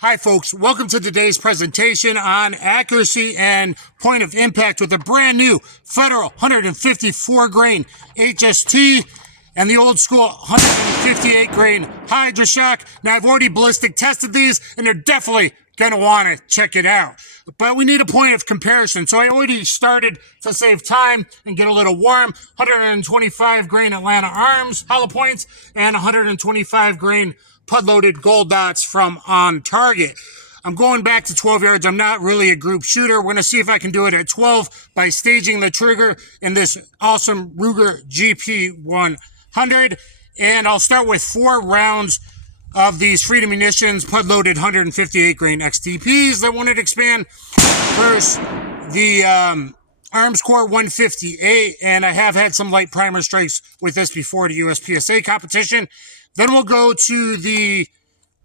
Hi folks, welcome to today's presentation on accuracy and point of impact with a brand new Federal 154 grain HST and the old school 158 grain Hydrashok. Now I've already ballistic tested these and you're definitely going to want to check it out. But we need a point of comparison. So I already started to save time and get a little warm. 125 grain Atlanta Arms hollow points and 125 grain pud-loaded gold dots from On Target. I'm going back to 12 yards. I'm not really a group shooter. We're going to see if I can do it at 12 by staging the trigger in this awesome Ruger GP100. And I'll start with 4 rounds of these Freedom Munitions pud-loaded 158 grain XTPs that wanted to expand versus the Arms Core 158, and I have had some light primer strikes with this before the USPSA competition. Then we'll go to the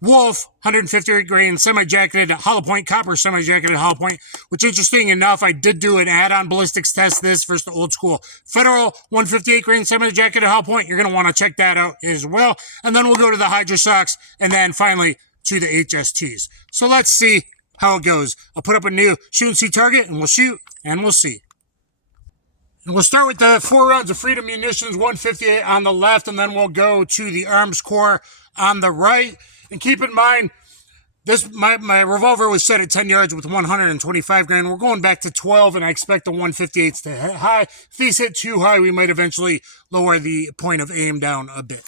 Wolf 158 grain semi-jacketed hollow point, copper semi-jacketed hollow point, which interesting enough, I did do an add-on ballistics test this versus the old school Federal 158 grain semi-jacketed hollow point. You're going to want to check that out as well. And then we'll go to the Hydrashoks and then finally to the HSTs. So let's see how it goes. I'll put up a new shoot and see target and we'll shoot and we'll see. And we'll start with the 4 rounds of Freedom Munitions 158 on the left, and then we'll go to the Arms Core on the right. And keep in mind, my revolver was set at 10 yards with 125 grain. We're going back to 12, and I expect the 158s to hit high. If these hit too high, we might eventually lower the point of aim down a bit.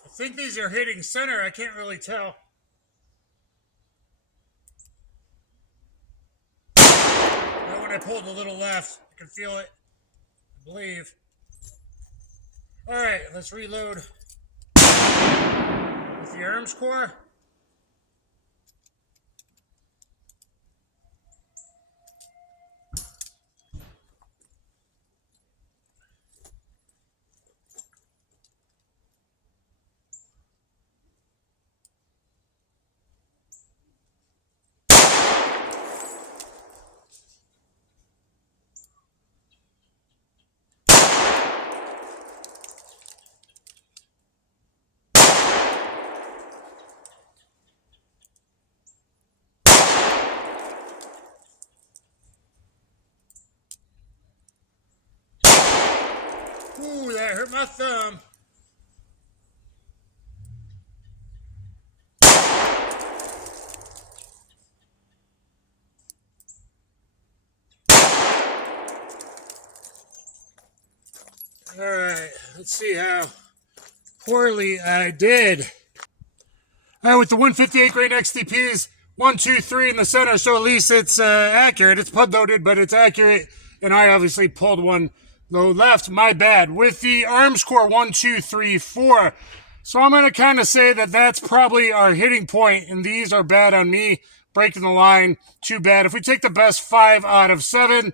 I think these are hitting center. I can't really tell. But when I pulled a little left, I can feel it, I believe. All right, let's reload with the Arms Core. Ooh, that hurt my thumb. All right, let's see how poorly I did. All right, with the 158 grain XTPs, 1, 2, 3 in the center, so at least it's accurate. It's pud-loaded, but it's accurate. And I obviously pulled one low left. My bad. With the Arms Core 1, 2, 3, 4. So I'm going to kind of say that that's probably our hitting point, and these are bad on me. Breaking the line, too bad. If we take the best 5 out of 7,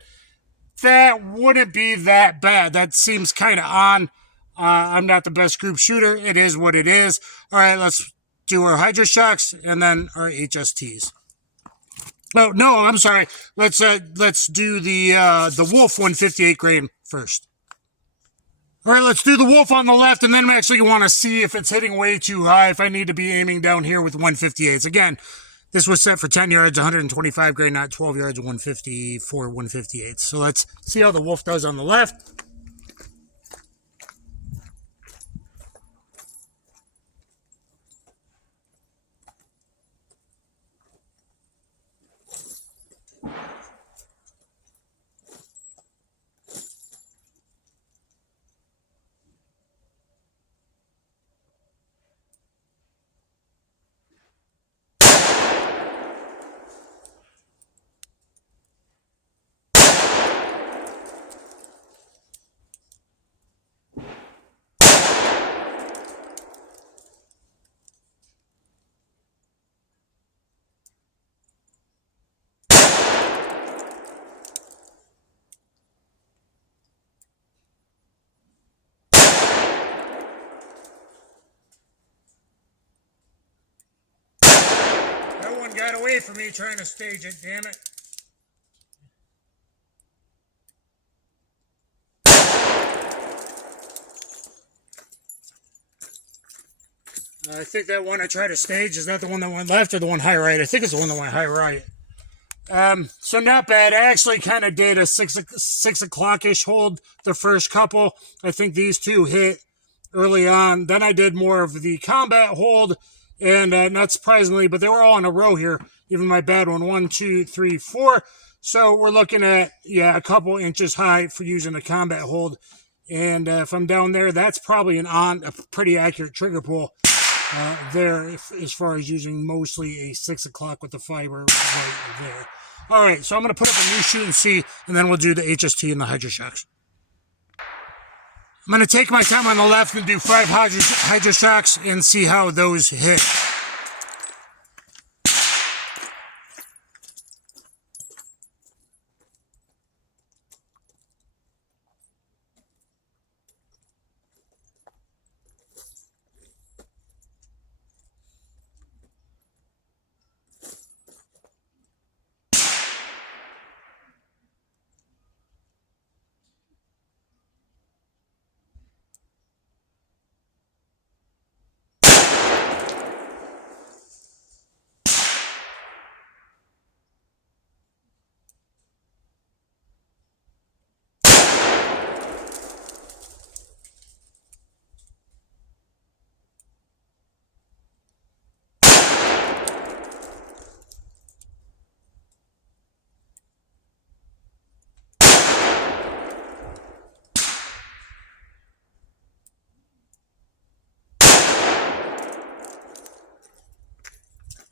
that wouldn't be that bad. That seems kind of on. I'm not the best group shooter. It is what it is. All right, let's do our Hydrashoks and then our HSTs. Oh no, I'm sorry. Let's do the Wolf 158 grain first. All right, let's do the Wolf on the left, and then we actually want to see if it's hitting way too high. If I need to be aiming down here with 158s. Again, this was set for 10 yards, 125 grain, not 12 yards, 154, 158. So let's see how the Wolf does on the left. got away from me trying to stage it, damn it. I think that one I tried to stage, is that the one that went left or the one high right? I think it's the one that went high right. So not bad. I actually kind of did a 6 o'clock-ish hold the first couple. I think these two hit early on. Then I did more of the combat hold, and not surprisingly, but they were all in a row here. Even my bad one, 1, 2, 3, 4. So we're looking at, yeah, a couple inches high for using a combat hold. And if I'm down there, that's probably a pretty accurate trigger pull there, as far as using mostly a 6 o'clock with the fiber right there. All right, so I'm going to put up a new shoot and see, and then we'll do the HST and the Hydrashocks. I'm going to take my time on the left and do 5 Hydrashocks and see how those hit.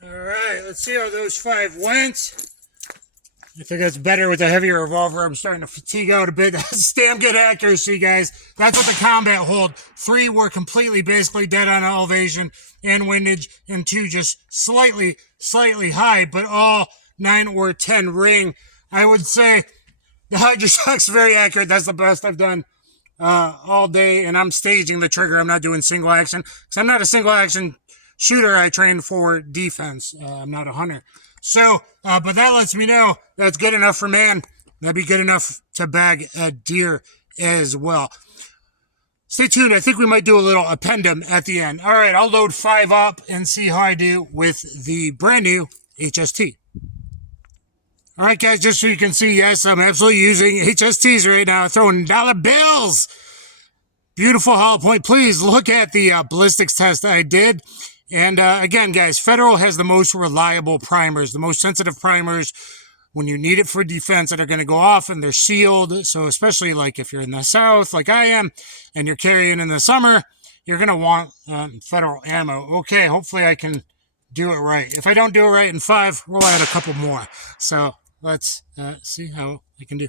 Alright, let's see how those 5 went. I think that's better with a heavier revolver. I'm starting to fatigue out a bit. That's damn good accuracy, guys. That's what the combat hold. 3 were completely basically dead on elevation and windage, and 2 just slightly high, but all 9 or 10 ring. I would say the Hydrashok's very accurate. That's the best I've done all day, and I'm staging the trigger. I'm not doing single action, because I'm not a single action shooter. I train for defense. I'm not a hunter. So, but that lets me know that's good enough for man. That'd be good enough to bag a deer as well. Stay tuned. I think we might do a little appendum at the end. All right, I'll load 5 up and see how I do with the brand new HST. All right, guys, just so you can see, yes, I'm absolutely using HSTs right now, throwing dollar bills. Beautiful hollow point. Please look at the ballistics test I did. And again, guys, Federal has the most reliable primers, the most sensitive primers when you need it for defense that are going to go off, and they're sealed. So especially like if you're in the South, like I am, and you're carrying in the summer, you're going to want Federal ammo. Okay, hopefully I can do it right. If I don't do it right in 5, we'll add a couple more. So let's see how I can do.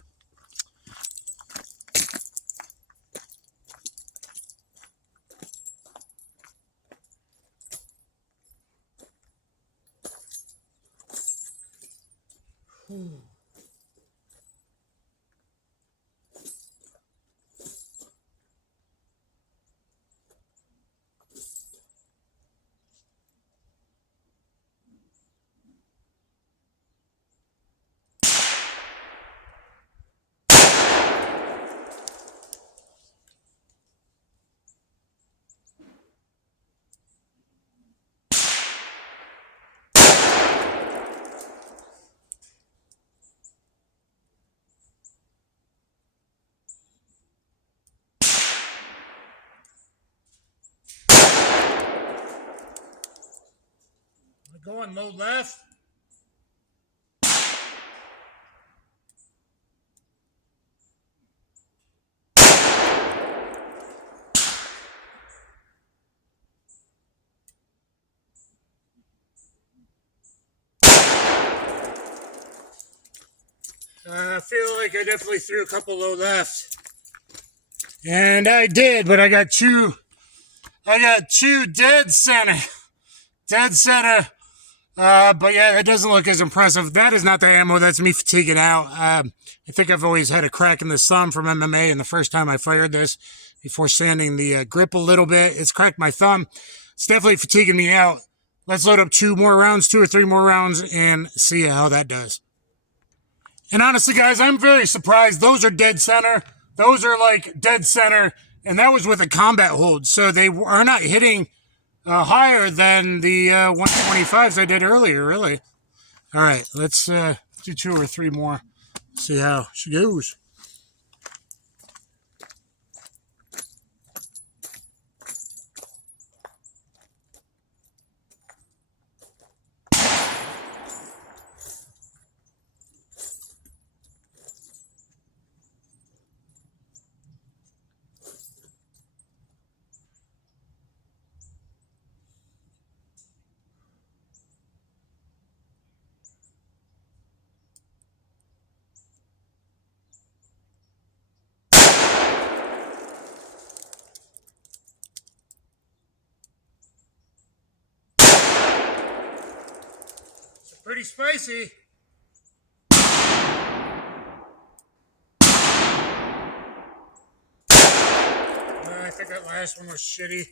Going low left. I feel like I definitely threw a couple low left. And I did, but I got two dead center. Dead center. But yeah, that doesn't look as impressive. That is not the ammo. That's me fatiguing out. I think I've always had a crack in the thumb from MMA, and the first time I fired this, before sanding the grip a little bit, it's cracked my thumb. It's definitely fatiguing me out. Let's load up 2 more rounds, 2 or 3 more rounds, and see how that does. And honestly, guys, I'm very surprised. Those are dead center. Those are like dead center, and that was with a combat hold. So they are not hitting higher than the 125s I did earlier, really. All right, let's do 2 or 3 more. See how she goes. Pretty spicy. I think that last one was shitty.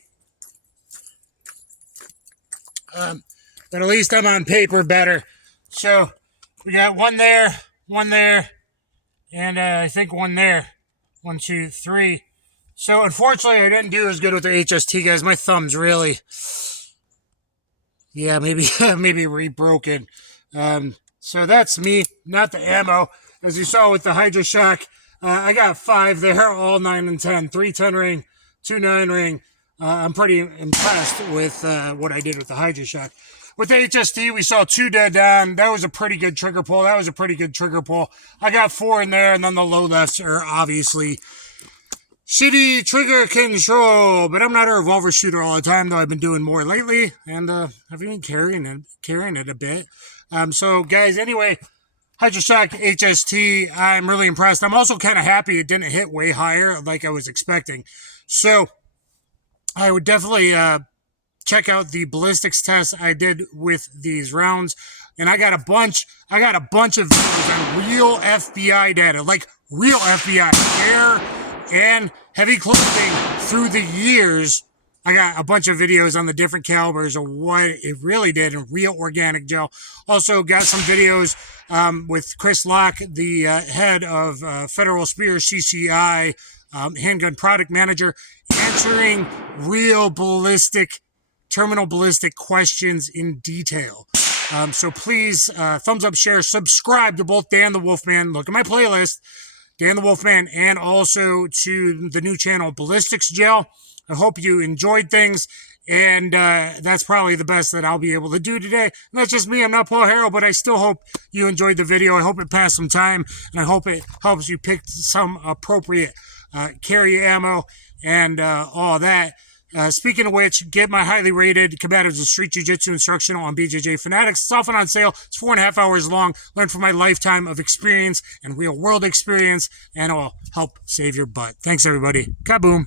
But at least I'm on paper better. So we got one there, and I think one there. 1, 2, 3. So unfortunately, I didn't do as good with the HST, guys. My thumb's really, yeah, maybe re-broken. So that's me, not the ammo. As you saw with the Hydrashok, I got 5 there, all 9 and 10. 3 10 ring, 2 9 ring. I'm pretty impressed with what I did with the Hydrashok. With the HST, we saw 2 dead down. That was a pretty good trigger pull. I got 4 in there, and then the low lefts are obviously shitty trigger control. But I'm not a revolver shooter all the time, though I've been doing more lately, and I've been carrying it a bit. So, guys, anyway, Hydrashok HST, I'm really impressed. I'm also kind of happy it didn't hit way higher like I was expecting. So, I would definitely check out the ballistics test I did with these rounds. And I got a bunch of videos on real FBI data, like real FBI, air and heavy clothing through the years. I got a bunch of videos on the different calibers of what it really did in real organic gel. Also got some videos with Chris Locke, the head of Federal Spear CCI, handgun product manager, answering real terminal ballistic questions in detail. So please, thumbs up, share, subscribe to both Dan the Wolfman. Look at my playlist, Dan the Wolfman, and also to the new channel, Ballistics Gel. I hope you enjoyed things, and that's probably the best that I'll be able to do today. And that's just me. I'm not Paul Harrell, but I still hope you enjoyed the video. I hope it passed some time, and I hope it helps you pick some appropriate carry ammo and all that. Speaking of which, get my highly rated Combatives of Street Jiu-Jitsu instructional on BJJ Fanatics. It's often on sale. It's 4.5 hours long. Learn from my lifetime of experience and real-world experience, and it'll help save your butt. Thanks, everybody. Kaboom.